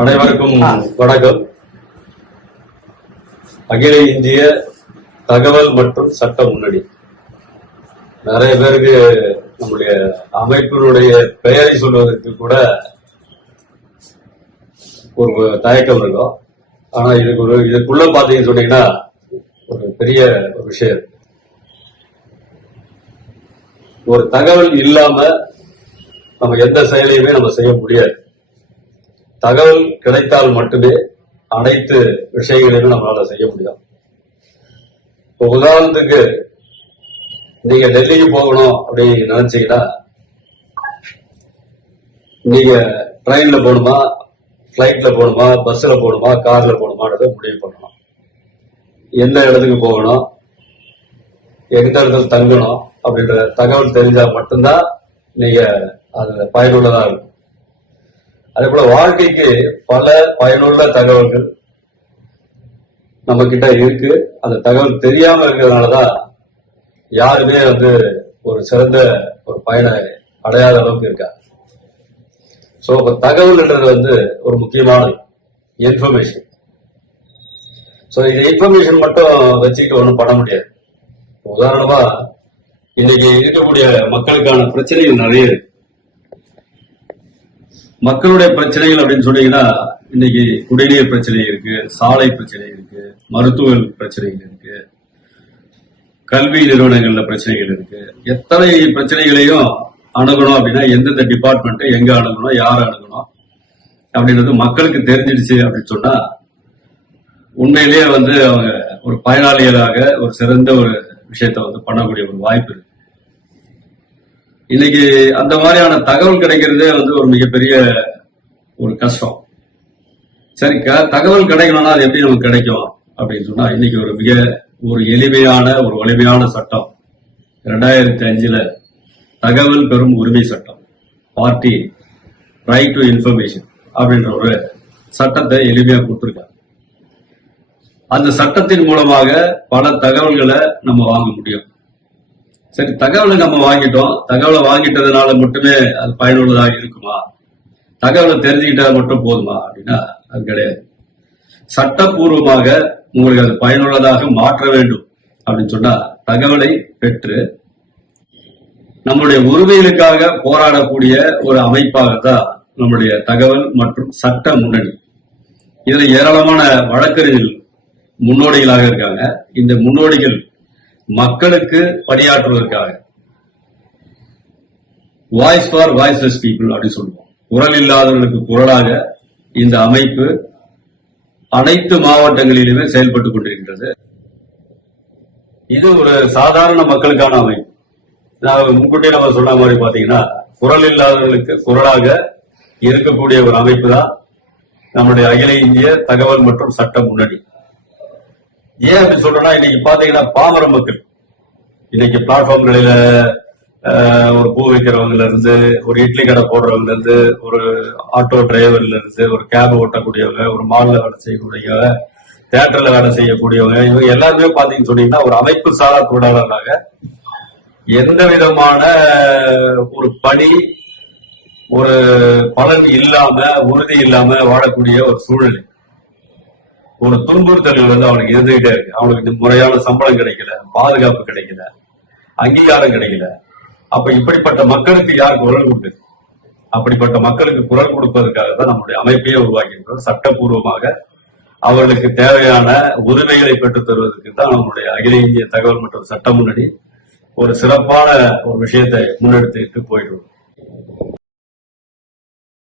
அனைவருக்கும் வணக்கம். அகில இந்திய தகவல் மற்றும் சட்ட முன்னணி. நிறைய பேருக்கு நம்முடைய அமைப்பினுடைய பெயரை சொல்வதற்கு கூட ஒரு தயக்கம் இருக்கும். ஆனா இதுக்கு ஒரு இதுக்குள்ள பாத்தீங்கன்னு சொன்னீங்கன்னா ஒரு பெரிய ஒரு விஷயம். ஒரு தகவல் இல்லாம நம்ம எந்த செயலையுமே நம்ம செய்ய முடியாது. தகவல் கிடைத்தால் மட்டுமே அனைத்து விஷயங்களையும் நம்மளால செய்ய முடியும். இப்போ உதாரணத்துக்கு நீங்க டெல்லிக்கு போகணும் அப்படின்னு நினைச்சீங்கன்னா நீங்க ட்ரெயின்ல போகணுமா ஃபிளைட்ல போகணுமா பஸ்ல போகணுமா கார்ல போகணுமான்றத முடிவு பண்ணணும். எந்த இடத்துக்கு போகணும் எந்த இடத்துல தங்கணும் அப்படின்ற தகவல் தெரிஞ்சா மட்டும்தான் நீங்க அதுல பயனுள்ளதா இருக்கும். அதே போல வாழ்க்கைக்கு பல பயனுள்ள தகவல்கள் நம்ம கிட்ட இருக்கு. அந்த தகவல் தெரியாம இருக்கிறதுனாலதான் யாருமே வந்து ஒரு சிறந்த ஒரு பயனை அடையாத அளவுக்கு இருக்கா சோ இப்ப தகவல்ன்றது வந்து ஒரு முக்கியமான இன்ஃபர்மேஷன் சோ இந்த இன்ஃபர்மேஷன் மட்டும் வச்சுக்கிட்டு ஒண்ணும் பண்ண முடியாது. உதாரணமா இன்னைக்கு இருக்கக்கூடிய மக்களுக்கான பிரச்சனைகள் நிறைய இருக்கு. மக்களுடைய பிரச்சனைகள் அப்படின்னு சொன்னீங்கன்னா இன்னைக்கு குடிநீர் பிரச்சனை இருக்கு சாலை பிரச்சனை இருக்கு மருத்துவ பிரச்சனைகள் இருக்கு கல்வி நிறுவனங்கள்ல பிரச்சனைகள் இருக்கு. எத்தனை பிரச்சனைகளையும் அணுகணும் அப்படின்னா எந்தெந்த டிபார்ட்மெண்ட்டை எங்க அணுகணும் யார் அணுகணும் அப்படின்றது மக்களுக்கு தெரிஞ்சிடுச்சு அப்படின்னு சொன்னா உண்மையிலேயே வந்து அவங்க ஒரு பயனாளிகளாக ஒரு சிறந்த ஒரு விஷயத்த வந்து பண்ணக்கூடிய ஒரு வாய்ப்பு இருக்கு. இன்னைக்கு அந்த மாதிரியான தகவல் கிடைக்கிறதே வந்து ஒரு மிகப்பெரிய ஒரு கஷ்டம். சரி க- தகவல் கிடைக்கணும்னா அது எப்படி நமக்கு கிடைக்கும் அப்படின்னு சொன்னா இன்னைக்கு ஒரு மிக ஒரு எளிமையான ஒரு வலிமையான சட்டம். ரெண்டாயிரத்தி அஞ்சுல தகவல் பெறும் உரிமை சட்டம். பார்ட்டி ரைட் டு இன்ஃபர்மேஷன் அப்படின்ற ஒரு சட்டத்தை எளிமையா கொடுத்துருக்காங்க. அந்த சட்டத்தின் மூலமாக பல தகவல்களை நம்ம வாங்க முடியும். சரி தகவலை நம்ம வாங்கிட்டோம். தகவலை வாங்கிட்டதுனால மட்டுமே அது பயனுள்ளதாக இருக்குமா? தகவலை தெரிஞ்சுக்கிட்டா மட்டும் போதுமா அப்படின்னா அது கிடையாது. சட்டப்பூர்வமாக உங்களுக்கு அது பயனுள்ளதாக மாற்ற வேண்டும் அப்படின்னு சொன்னா தகவலை பெற்று நம்முடைய உரிமைகளுக்காக போராடக்கூடிய ஒரு அமைப்பாகத்தான் நம்முடைய தகவல் மற்றும் சட்ட முன்னணி. இதுல ஏராளமான வழக்கறிஞர்கள் முன்னோடிகளாக இருக்காங்க. இந்த முன்னோடிகள் மக்களுக்கு பணியாற்றுவதற்காக. வாய்ஸ் ஃபார் வாய்ஸ்லெஸ் பீப்புள் அப்படின்னு சொல்லுவோம். குரல் இல்லாதவர்களுக்கு குரலாக இந்த அமைப்பு அனைத்து மாவட்டங்களிலுமே செயல்பட்டு கொண்டிருக்கின்றது. இது ஒரு சாதாரண மக்களுக்கான அமைப்பு. நான் முன்கூட்டியே நம்ம சொன்ன மாதிரி பாத்தீங்கன்னா குரல் இல்லாதவர்களுக்கு குரலாக இருக்கக்கூடிய ஒரு அமைப்பு தான் நம்முடைய அகில இந்திய தகவல் மற்றும் சட்ட முன்னணி. ஏன் அப்படி சொல்றேன்னா இன்னைக்கு பாத்தீங்கன்னா பாமர மக்கள் இன்னைக்கு பிளாட்ஃபார்ம்களில ஒரு பூ வைக்கிறவங்கல இருந்து ஒரு இட்லி கடை போடுறவங்கல இருந்து ஒரு ஆட்டோ டிரைவர்ல இருந்து ஒரு கேப் ஓட்டக்கூடியவங்க ஒரு மால்ல வேலை செய்யக்கூடியவங்க தேட்டர்ல வேலை செய்யக்கூடியவங்க இவங்க எல்லாருமே பாத்தீங்கன்னு சொன்னீங்கன்னா ஒரு அமைப்பு சாரா தொழிலாளராக எந்த விதமான ஒரு பணி ஒரு பலன் இல்லாம உறுதி இல்லாம வாழக்கூடிய ஒரு சூழ்நிலை. ஒரு துன்புறுத்தல்கள் வந்து அவனுக்கு இருந்துகிட்டே இருக்கு. அவனுக்கு இந்த முறையான சம்பளம் கிடைக்கல பாதுகாப்பு கிடைக்கல அங்கீகாரம் கிடைக்கல. அப்ப இப்படிப்பட்ட மக்களுக்கு யார் குரல் கொடுக்குது அப்படிப்பட்ட மக்களுக்கு குரல் கொடுப்பதற்காக தான் நம்முடைய அமைப்பையே உருவாக்கியிருக்கிறோம். சட்டப்பூர்வமாக அவர்களுக்கு தேவையான உரிமைகளை பெற்றுத் தருவதற்கு தான் நம்முடைய அகில இந்திய தகவல் மற்றும் சட்ட முன்னணி ஒரு சிறப்பான ஒரு விஷயத்தை முன்னெடுத்துட்டு போயிட்டு